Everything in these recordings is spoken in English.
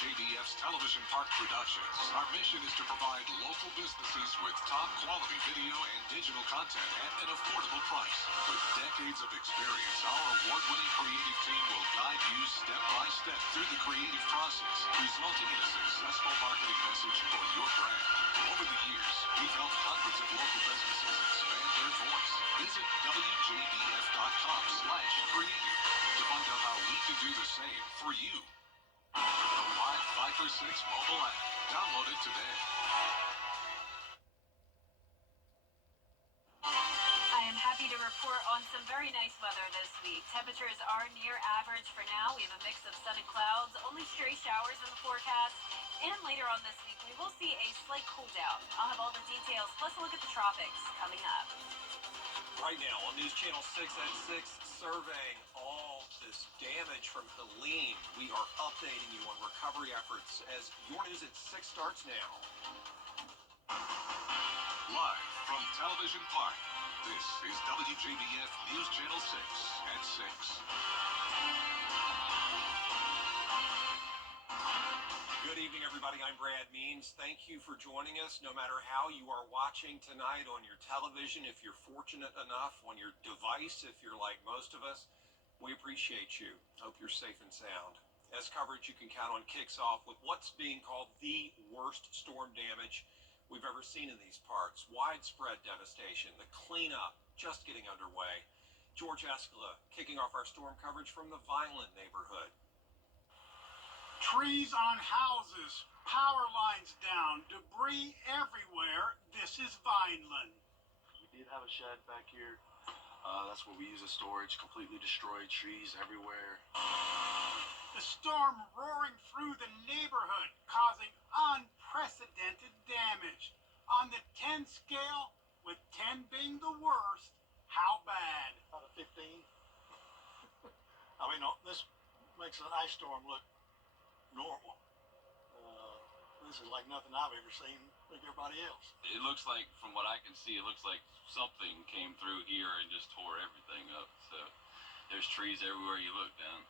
WJBF's Television Park Productions. Our mission is to provide local businesses with top quality video and digital content at an affordable price. With decades of experience, our award-winning creative team will guide you step by step through the creative process, resulting in a successful marketing message for your brand. Over the years, we've helped hundreds of local businesses expand their voice. Visit WJBF.com/creative to find out how we can do the same for you. The Live 5 for 6 mobile app. Download it today. I am happy to report on some very nice weather this week. Temperatures are near average for now. We have a mix of sun and clouds, only stray showers in the forecast. And later on this week, we will see a slight cool down. I'll have all the details, plus a look at the tropics coming up. Right now on News Channel 6 at 6, surveying all this damage from Helene. We are updating you on recovery efforts as your News at 6 starts now. Live from Television Park, this is WJBF News Channel 6 at 6. Good evening, everybody. I'm Brad Means. Thank you for joining us. No matter how you are watching tonight on your television, if you're fortunate enough, on your device, if you're like most of us, we appreciate you. Hope you're safe and sound. As coverage you can count on kicks off with what's being called the worst storm damage we've ever seen in these parts. Widespread devastation, the cleanup just getting underway. George Escala kicking off our storm coverage from the Vineland neighborhood. Trees on houses, power lines down, debris everywhere. This is Vineland. We did have a shed back here. That's what we use as storage. Completely destroyed, trees everywhere. The storm roaring through the neighborhood, causing unprecedented damage. On the 10 scale, with 10 being the worst, how bad? Out of 15. I mean, this makes an ice storm look normal. This is like nothing I've ever seen with everybody else. It looks like, from what I can see, it looks like something came through here and just tore everything up. So there's trees everywhere you look down.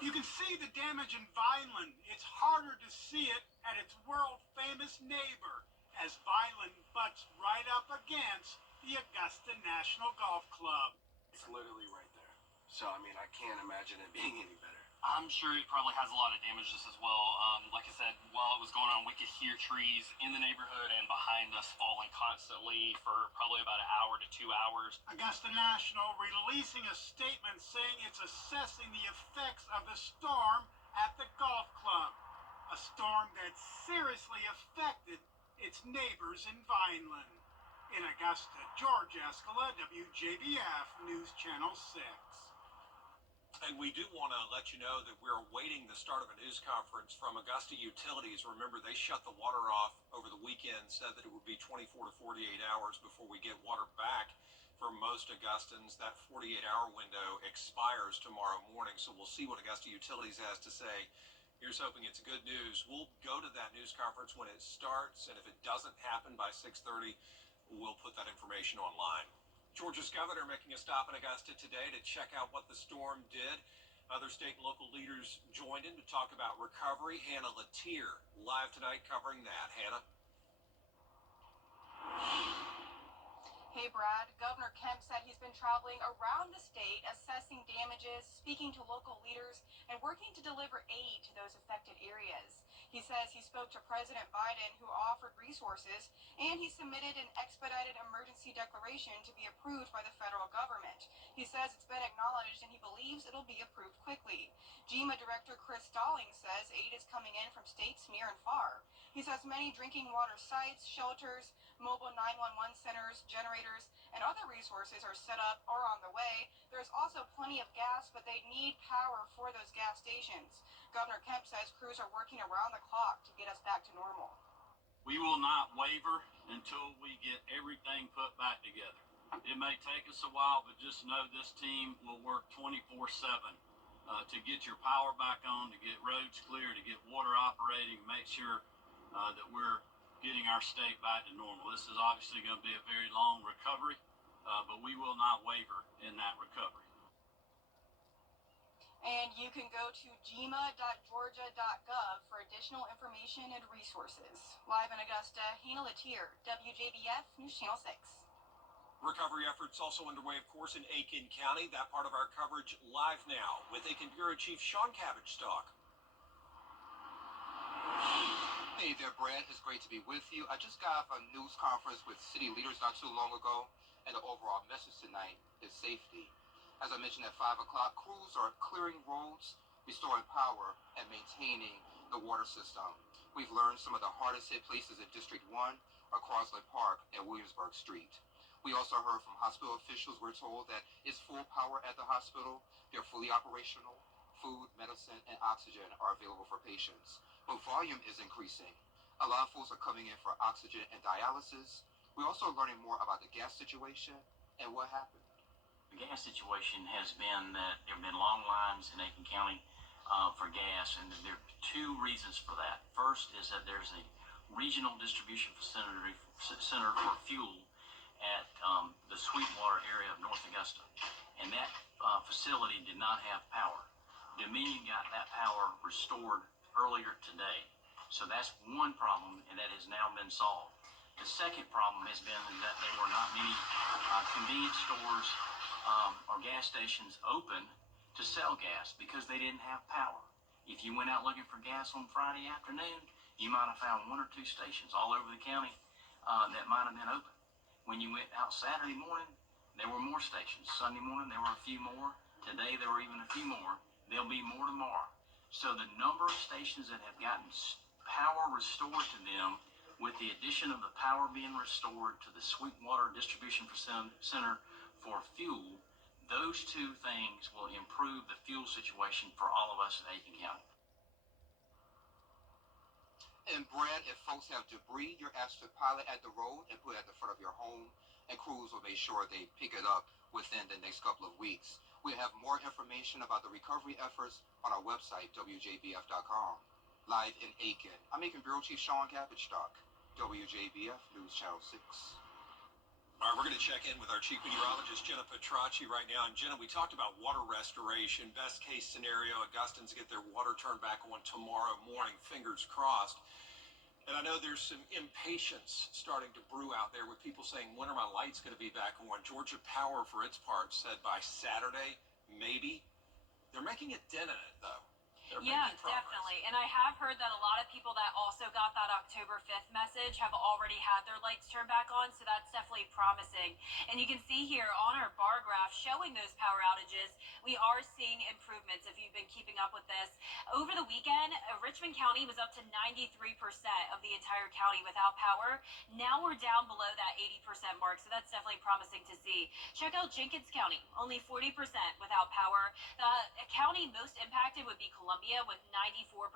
You can see the damage in Vineland. It's harder to see it at its world-famous neighbor, as Vineland butts right up against the Augusta National Golf Club. It's literally right there. So, I mean, I can't imagine it being any better. I'm sure it probably has a lot of damage just as well. Like I said, while it was going on, we could hear trees in the neighborhood and behind us falling constantly for probably about an hour to 2 hours. Augusta National releasing a statement saying it's assessing the effects of the storm at the golf club. A storm that seriously affected its neighbors in Vineland. In Augusta, George Escala, WJBF News Channel 6. And we do want to let you know that we're awaiting the start of a news conference from Augusta Utilities. Remember, they shut the water off over the weekend, said that it would be 24 to 48 hours before we get water back for most Augustans. That 48-hour window expires tomorrow morning, so we'll see what Augusta Utilities has to say. Here's hoping it's good news. We'll go to that news conference when it starts, and if it doesn't happen by 6:30, we'll put that information online. Georgia's governor making a stop in Augusta today to check out what the storm did. Other state and local leaders joined in to talk about recovery. Hannah Latier live tonight covering that. Hannah? Hey, Brad. Governor Kemp said he's been traveling around the state, assessing damages, speaking to local leaders, and working to deliver aid to those affected areas. He says he spoke to President Biden, who offered resources, and he submitted an expedited emergency declaration to be approved by the federal government. He says it's been acknowledged, and he believes it'll be approved quickly. GEMA Director Chris Stallings says aid is coming in from states near and far. He says many drinking water sites, shelters, mobile 911 centers, generators, and other resources are set up or on the way. There's also plenty of gas, but they need power for those gas stations. Governor Kemp says crews are working around the clock to get us back to normal. We will not waver until we get everything put back together. It may take us a while, but just know this team will work 24/7 to get your power back on, to get roads clear, to get water operating, make sure that we're getting our state back to normal. This is obviously going to be a very long recovery, but we will not waver in that recovery. And you can go to gma.georgia.gov for additional information and resources. Live in Augusta, Hannah Latier, WJBF News Channel 6. Recovery efforts also underway, of course, in Aiken County. That part of our coverage live now with Aiken Bureau Chief Sean Cabbage-Stock. Hey there, Brad. It's great to be with you. I just got off a news conference with city leaders not too long ago, and the overall message tonight is safety. As I mentioned at 5 o'clock, crews are clearing roads, restoring power, and maintaining the water system. We've learned some of the hardest hit places in District 1 are Crossland Park and Williamsburg Street. We also heard from hospital officials. We're told that it's full power at the hospital. They're fully operational. Food, medicine, and oxygen are available for patients. But volume is increasing. A lot of folks are coming in for oxygen and dialysis. We're also learning more about the gas situation and what happened. The gas situation has been that there have been long lines in Aiken County for gas, and there are two reasons for that. First is that there's a regional distribution center for fuel at the Sweetwater area of North Augusta, and that facility did not have power. Dominion got that power restored earlier today, so that's one problem, and that has now been solved. The second problem has been that there were not many convenience stores or gas stations open to sell gas because they didn't have power. If you went out looking for gas on Friday afternoon, you might have found one or two stations all over the county that might have been open. When you went out Saturday morning, there were more stations. Sunday morning, there were a few more. Today, there were even a few more. There'll be more tomorrow. So the number of stations that have gotten power restored to them, with the addition of the power being restored to the Sweetwater Distribution Center for fuel, those two things will improve the fuel situation for all of us in Aiken County. And Brad, if folks have debris, you're asked to pile it at the road and put it at the front of your home, and crews will make sure they pick it up within the next couple of weeks. We'll have more information about the recovery efforts on our website, WJBF.com. Live in Aiken, I'm Aiken Bureau Chief Sean Cabbage-Stock, WJBF News Channel 6. All right, we're going to check in with our chief meteorologist, Jenna Petracci, right now. And Jenna, we talked about water restoration. Best case scenario, Augustans get their water turned back on tomorrow morning, fingers crossed. And I know there's some impatience starting to brew out there with people saying, when are my lights going to be back on? Georgia Power, for its part, said by Saturday, maybe. They're making a dent in it, though. Yeah, definitely. And I have heard that a lot of people that also got that October 5th message have already had their lights turned back on, so that's definitely promising. And you can see here on our bar graph showing those power outages, we are seeing improvements if you've been keeping up with this. Over the weekend, Richmond County was up to 93% of the entire county without power. Now we're down below that 80% mark, so that's definitely promising to see. Check out Jenkins County, only 40% without power. The county most impacted would be Columbia, with 94%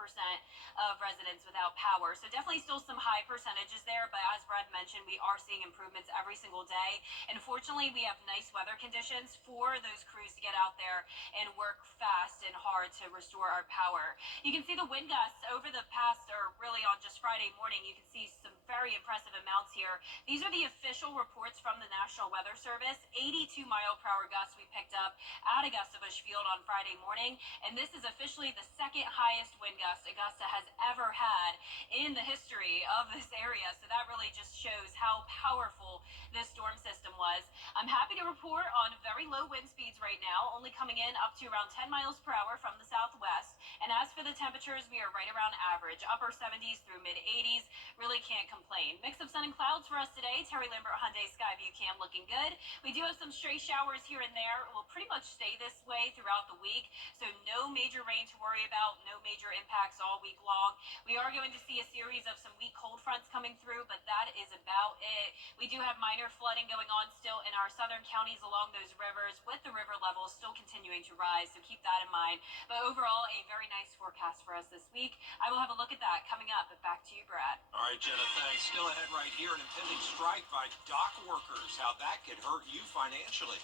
of residents without power. So definitely still some high percentages there, but as Brad mentioned, we are seeing improvements every single day. And fortunately, we have nice weather conditions for those crews to get out there and work fast and hard to restore our power. You can see the wind gusts over the past, or really on just Friday morning, you can see some very impressive amounts here. These are the official reports from the National Weather Service. 82-mile-per-hour gusts we picked up at Augusta Busch Field on Friday morning, and this is officially the second highest wind gust Augusta has ever had in the history of this area. So that really just shows how powerful this storm system was. I'm happy to report on very low wind speeds right now, only coming in up to around 10 miles per hour from the southwest. And as for the temperatures, we are right around average, upper 70s through mid 80s. Really can't complain. Mix of sun and clouds for us today. Terry Lambert Hyundai Skyview Cam looking good. We do have some stray showers here and there. It will pretty much stay this way throughout the week. So no major rain to worry about, no major impacts all week long. We are going to see a series of some weak cold fronts coming through, but that is about it. We do have minor flooding going on still in our southern counties along those rivers, with the river levels still continuing to rise, so keep that in mind. But overall, a very nice forecast for us this week. I will have a look at that coming up, but back to you, Brad. All right, Jenna, thanks. Still ahead right here, an impending strike by dock workers, how that could hurt you financially.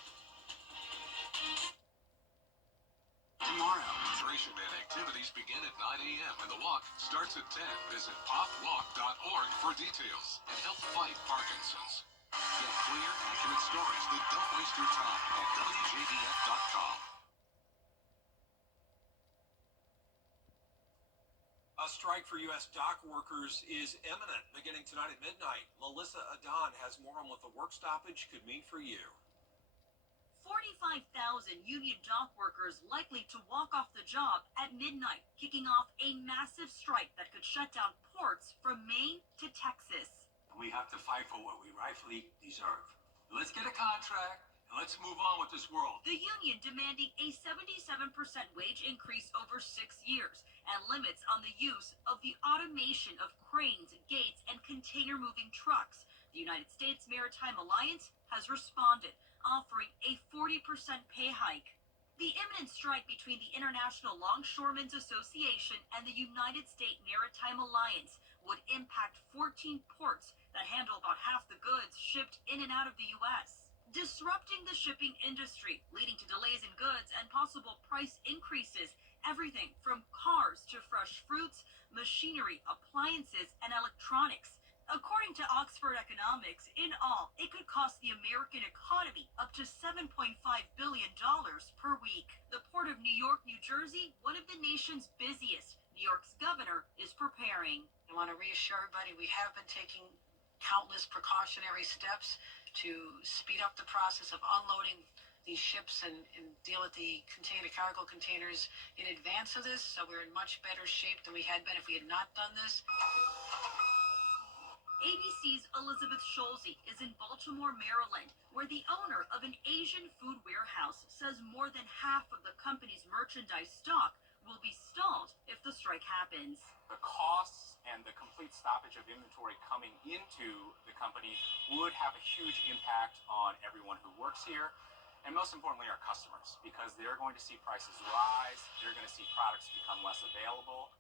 Tomorrow, demonstration and activities begin at 9 a.m. and the walk starts at 10. Visit popwalk.org for details and help fight Parkinson's. Get clear, accurate stories that don't waste your time at WJBF.com. A strike for U.S. dock workers is imminent, beginning tonight at midnight. Melissa Adon has more on what the work stoppage could mean for you. 45,000 union dock workers likely to walk off the job at midnight, kicking off a massive strike that could shut down ports from Maine to Texas. We have to fight for what we rightfully deserve. Let's get a contract and let's move on with this world. The union demanding a 77% wage increase over 6 years and limits on the use of the automation of cranes, gates, and container-moving trucks. The United States Maritime Alliance has responded, offering a 40% pay hike. The imminent strike between the International Longshoremen's Association and the United States Maritime Alliance would impact 14 ports that handle about half the goods shipped in and out of the U.S., disrupting the shipping industry, leading to delays in goods and possible price increases, everything from cars to fresh fruits, machinery, appliances, and electronics. According to Oxford Economics, in all, it could cost the American economy up to $7.5 billion per week. The Port of New York, New Jersey, one of the nation's busiest. New York's governor is preparing. I want to reassure everybody we have been taking countless precautionary steps to speed up the process of unloading these ships and deal with the cargo containers in advance of this, so we're in much better shape than we had been if we had not done this. ABC's Elizabeth Schulze is in Baltimore, Maryland, where the owner of an Asian food warehouse says more than half of the company's merchandise stock will be stalled if the strike happens. The costs and the complete stoppage of inventory coming into the company would have a huge impact on everyone who works here, and most importantly our customers, because they're going to see prices rise, they're going to see products become less available.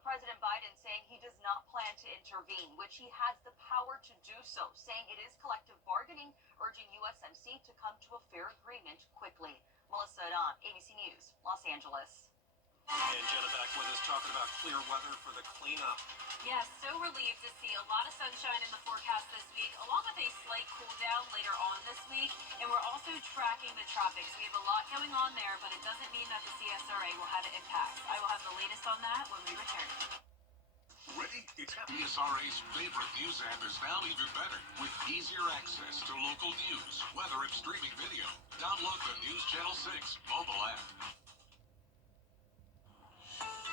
President Biden saying he does not plan to intervene, which he has the power to do so, saying it is collective bargaining, urging USMC to come to a fair agreement quickly. Melissa Adon, ABC News, Los Angeles. And Jenna back with us talking about clear weather for the cleanup. Yes, so relieved to see a lot of sunshine in the forecast this week, along with a slight cool down later on this week. And we're also tracking the tropics. We have a lot going on there, but it doesn't mean that the CSRA will have an impact. I will have the latest on that when we return. Ready? It's CSRA's favorite news app is now even better with easier access to local news, weather, and streaming video. Download the News Channel 6 mobile app.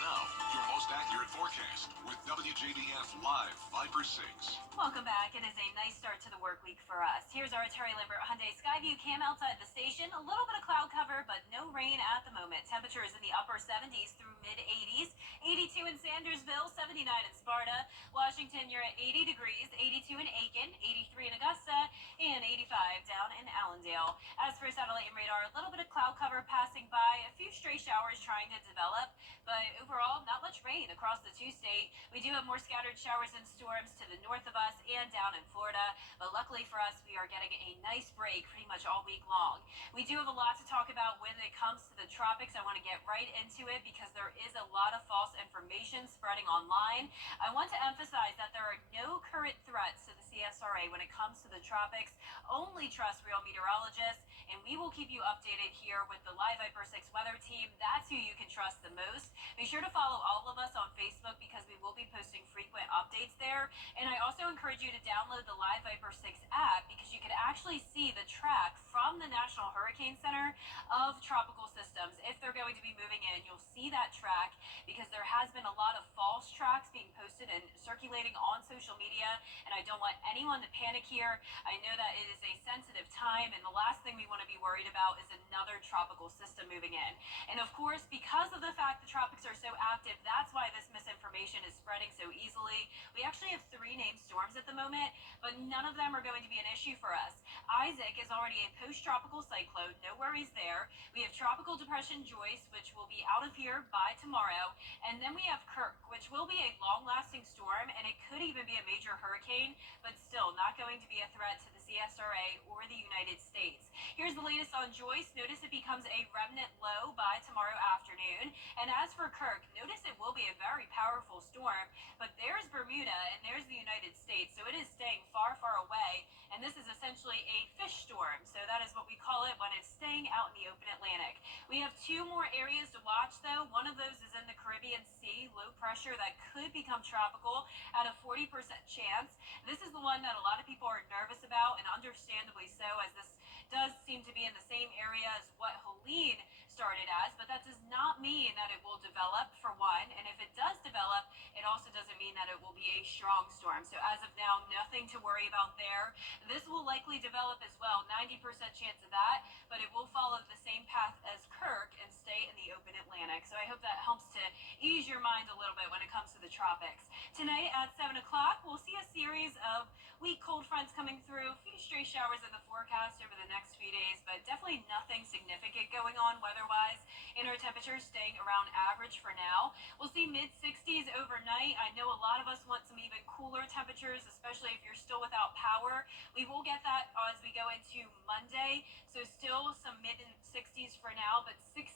Now, your most accurate forecast with WJBF Live 5/6. Welcome back. It is a nice start to the work week for us. Here's our Terry Lambert Hyundai Skyview cam outside the station. A little bit of cloud cover, but no rain at the moment. Temperatures in the upper 70s through mid-80s. 82 in Sandersville, 79 in Sparta. Washington, you're at 80 degrees, 82 in Aiken, 83 in Augusta, and 85 down in Allendale. As for satellite and radar, a little bit of cloud cover passing by, a few stray showers trying to develop, but overall, not much rain across the two-state. We do have more scattered showers and storms to the north of us and down in Florida, but luckily for us, we are getting a nice break pretty much all week long. We do have a lot to talk about when it comes to the tropics. I want to get right into it because there is a lot of false information spreading online. I want to emphasize that there are no current threats to the CSRA when it comes to the tropics. Only trust real meteorologists, and we will keep you updated here with the Live Viper 6 weather team. That's who you can trust the most. Be sure to follow all of us on Facebook because we will be posting frequent updates there. And I also encourage you to download the Live Viper 6 app because you could actually see the track from the National Hurricane Center of tropical systems. If they're going to be moving in, you'll see that track because there has been a lot of false tracks being posted and circulating on social media. And I don't want anyone to panic here. I know that it is a sensitive time, and the last thing we want to be worried about is another tropical system moving in. And of course, because of the fact the tropics are so active, that's why this misinformation is spreading so easily. We actually have 3 named storms at the moment, but none of them are going to be an issue for us. Isaac is already a post-tropical cyclone, no worries there. We have Tropical Depression Joyce, which will be out of here by tomorrow. And then we have Kirk, which will be a long-lasting storm, and it could even be a major hurricane, but still not going to be a threat to the CSRA or the United States. Here's the latest on Joyce. Notice it becomes a remnant low by tomorrow afternoon. And as for Kirk, notice it will be a very powerful storm, but there's Bermuda and there's the United States, so it is staying far, far away. And this is essentially a fish storm, so that is what we call it when it's staying out in the open Atlantic. We have 2 more areas to watch, though. One of those is in the Caribbean. Caribbean Sea, low pressure that could become tropical at a 40% chance. This is the one that a lot of people are nervous about, and understandably so, as this does seem to be in the same area as what Helene started as, but that does not mean that it will develop, for one, and if it does develop, it also doesn't mean that it will be a strong storm. So as of now, nothing to worry about there. This will likely develop as well, 90% chance of that, but it will follow the same path as Kirk and stay in the open Atlantic. So I hope that helps to ease your mind a little bit when it comes to the tropics. Tonight at 7 o'clock, we'll see a series of weak cold fronts coming through, a few stray showers in the forecast over the next few days, but definitely nothing significant going on weather-wise. Indoor temperatures staying around average for now. We'll see mid-60s overnight. I know a lot of us want some even cooler temperatures, especially if you're still without power. We will get that as we go into Monday, so still some mid-60s for now, but 60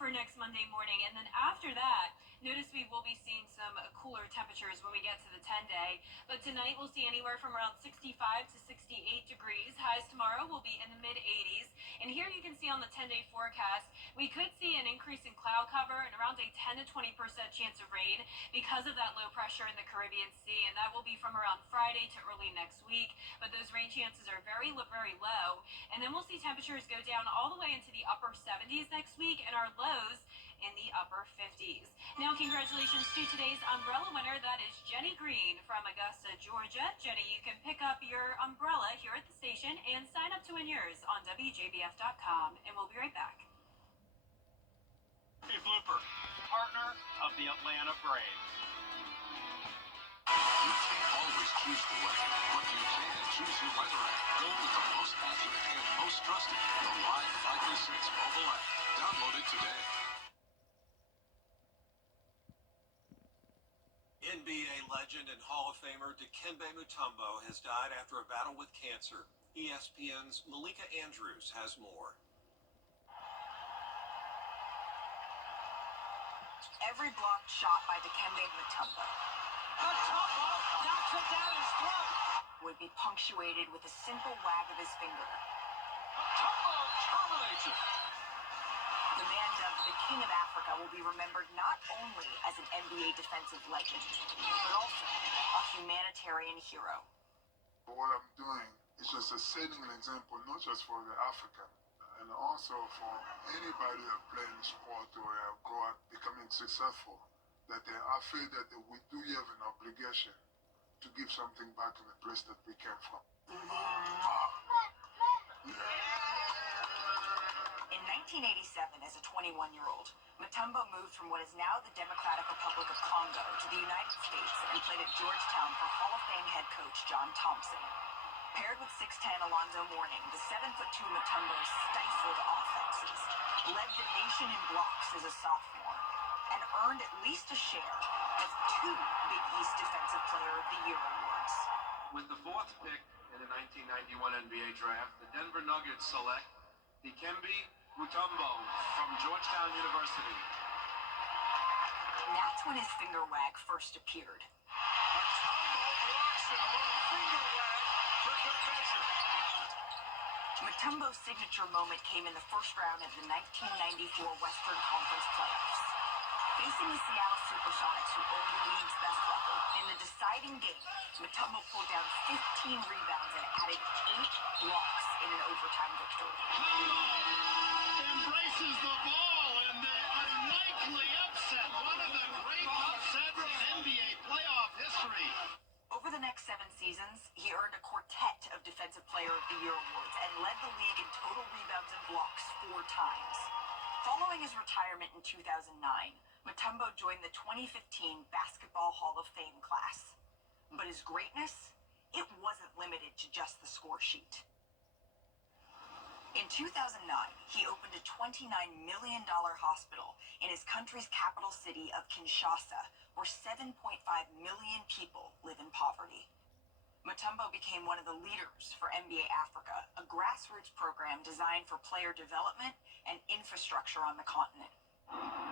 for next Monday morning. And then after that, notice we will be seeing some cooler temperatures when we get to the 10-day. But tonight we'll see anywhere from around 65 to 68 degrees. Highs tomorrow will be in the mid-80s. And here you can see on the 10-day forecast, we could see an increase in cloud cover and around a 10 to 20% chance of rain because of that low pressure in the Caribbean Sea. And that will be from around Friday to early next week. But those rain chances are very, very low. And then we'll see temperatures go down all the way into the upper 70s next week and our lows in the upper 50s. Now, congratulations to today's umbrella winner. That is Jenny Green from Augusta, Georgia. Jenny, you can pick up your umbrella here at the station and sign up to win yours on WJBF.com. And we'll be right back. Hey, Blooper, partner of the Atlanta Braves. You can't always choose the way, but you can choose your weather app. Go with the most accurate and most trusted, the Live 536 mobile app. Download it today. NBA legend and Hall of Famer Dikembe Mutombo has died after a battle with cancer. ESPN's Malika Andrews has more. Every blocked shot by Dikembe Mutombo knocks it down his throat. would be punctuated with a simple wag of his finger. Mutombo terminates it. The man dubbed the King of Africa will be remembered not only as an NBA defensive legend, but also a humanitarian hero. What I'm doing is just setting an example, not just for the African, and also for anybody that playing sport or grow up becoming successful, that I feel that we do have an obligation to give something back in the place that we came from. In 1987, as a 21-year-old, Mutombo moved from what is now the Democratic Republic of Congo to the United States and played at Georgetown for Hall of Fame head coach John Thompson. Paired with 6'10" Alonzo Mourning, the 7'2" Mutombo stifled offenses, led the nation in blocks as a sophomore, and earned at least a share of 2 Big East Defensive Player of the Year awards. With the 4th pick in the 1991 NBA draft, the Denver Nuggets select Dikembe Mutombo from Georgetown University. That's when his finger wag first appeared. Mutombo's signature moment came in the first round of the 1994 Western Conference playoffs. Facing the Seattle Supersonics, who owned the league's best record, in the deciding game, Mutombo pulled down 15 rebounds and added 8 blocks in an overtime victory. Embraces the ball and the unlikely upset. One of the great upsets in NBA playoff history. Over the next 7 seasons, he earned a quartet of Defensive Player of the Year awards and led the league in total rebounds and blocks 4 times. Following his retirement in 2009, Mutombo joined the 2015 Basketball Hall of Fame class. But his greatness, it wasn't limited to just the score sheet. In 2009, he opened a $29 million hospital in his country's capital city of Kinshasa, where 7.5 million people live in poverty. Mutombo became one of the leaders for NBA Africa, a grassroots program designed for player development and infrastructure on the continent.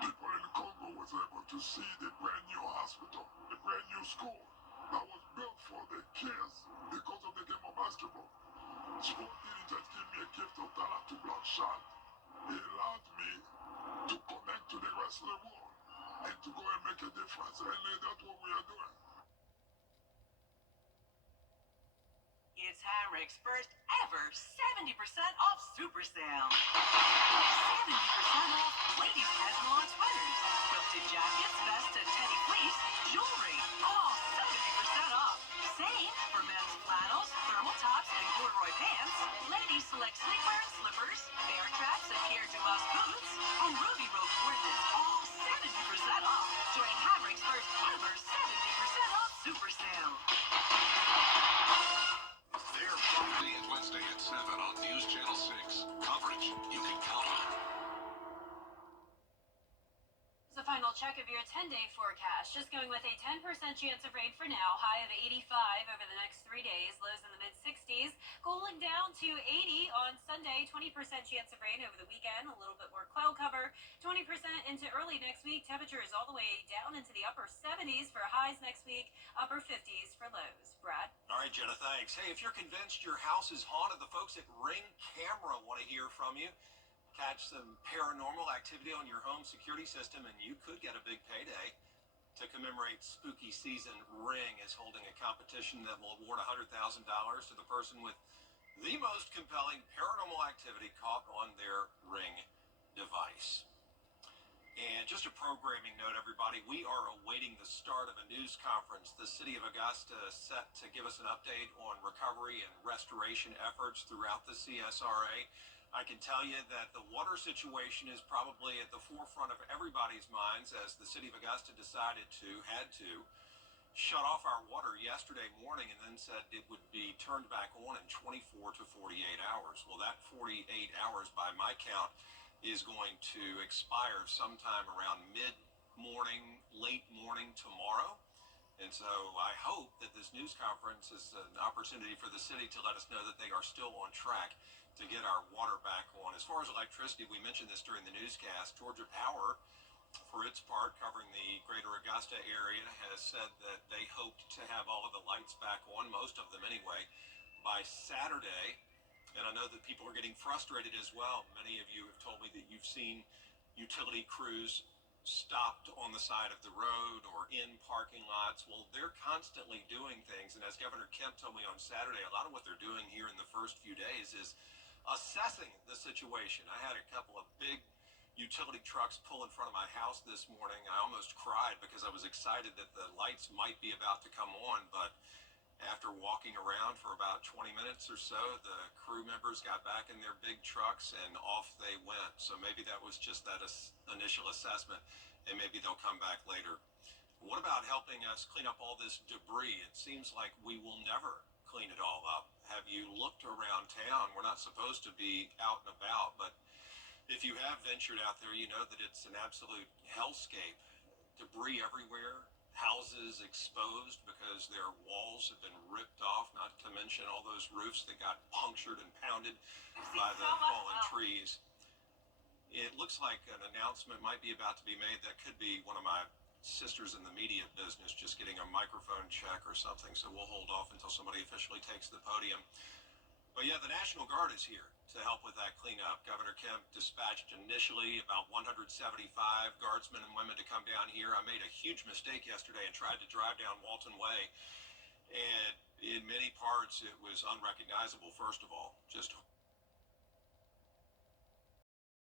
People in Congo was able to see the brand new hospital, the brand new school that was built for the kids because of the game of basketball. Sport didn't just give me a gift of talent to block shot. It allowed me to connect to the rest of the world. and to go and make a difference. And that's what we are doing. It's Heinrich's first ever 70% off super sale. 70% off ladies' casual on sweaters, quilted jackets, vests, and teddy fleece, jewelry, all 70% off. Same for men's flannels, thermal tops, and corduroy pants. Ladies select sleepwear and slippers, bear traps, and Pierre Dumas boots, and ruby rope coordinates, all 70% off. Join Heinrich's first ever 70% off super sale. They're Friday and Wednesday at 7 on News Channel 6. Coverage you can count on. The final check of your 10-day forecast. Just going with a 10% chance of rain for now. High of 85 over the next 3 days. Lows in the mid-60s. Cooling down to 80 on Sunday. 20% chance of rain over the weekend. A little bit more cloud cover. 20% into early next week. Temperatures all the way down into the upper 70s for highs next week. Upper 50s for lows. Brad? All right, Jenna, thanks. Hey, if you're convinced your house is haunted, the folks at Ring Camera want to hear from you. Catch some paranormal activity on your home security system, and you could get a big payday. To commemorate spooky season, Ring is holding a competition that will award $100,000 to the person with the most compelling paranormal activity caught on their Ring device. And just a programming note, everybody, we are awaiting the start of a news conference. The City of Augusta is set to give us an update on recovery and restoration efforts throughout the CSRA. I can tell you that the water situation is probably at the forefront of everybody's minds as the City of Augusta had to shut off our water yesterday morning and then said it would be turned back on in 24 to 48 hours. Well, that 48 hours, by my count, is going to expire sometime around mid-morning, late morning tomorrow. And so I hope that this news conference is an opportunity for the city to let us know that they are still on track to get our water back on. As far as electricity, we mentioned this during the newscast. Georgia Power, for its part, covering the greater Augusta area, has said that they hoped to have all of the lights back on, most of them anyway, by Saturday. And I know that people are getting frustrated as well. Many of you have told me that you've seen utility crews stopped on the side of the road or in parking lots. Well, they're constantly doing things. And as Governor Kemp told me on Saturday, a lot of what they're doing here in the first few days is assessing the situation. I had a couple of big utility trucks pull in front of my house this morning. I almost cried because I was excited that the lights might be about to come on, but after walking around for about 20 minutes or so, the crew members got back in their big trucks and off they went. So maybe that was just that initial assessment, and maybe they'll come back later. What about helping us clean up all this debris? It seems like we will never clean it all up. Have you looked around town? We're not supposed to be out and about, but if you have ventured out there, you know that it's an absolute hellscape. Debris everywhere. Houses exposed because their walls have been ripped off, not to mention all those roofs that got punctured and pounded by the fallen trees. It looks like an announcement might be about to be made that could be one of my sisters in the media business just getting a microphone check or something, so we'll hold off until somebody officially takes the podium. But yeah, the National Guard is here to help with that cleanup. Governor Kemp dispatched initially about 175 guardsmen and women to come down here. I made a huge mistake yesterday and tried to drive down Walton Way, and in many parts it was unrecognizable, first of all. Just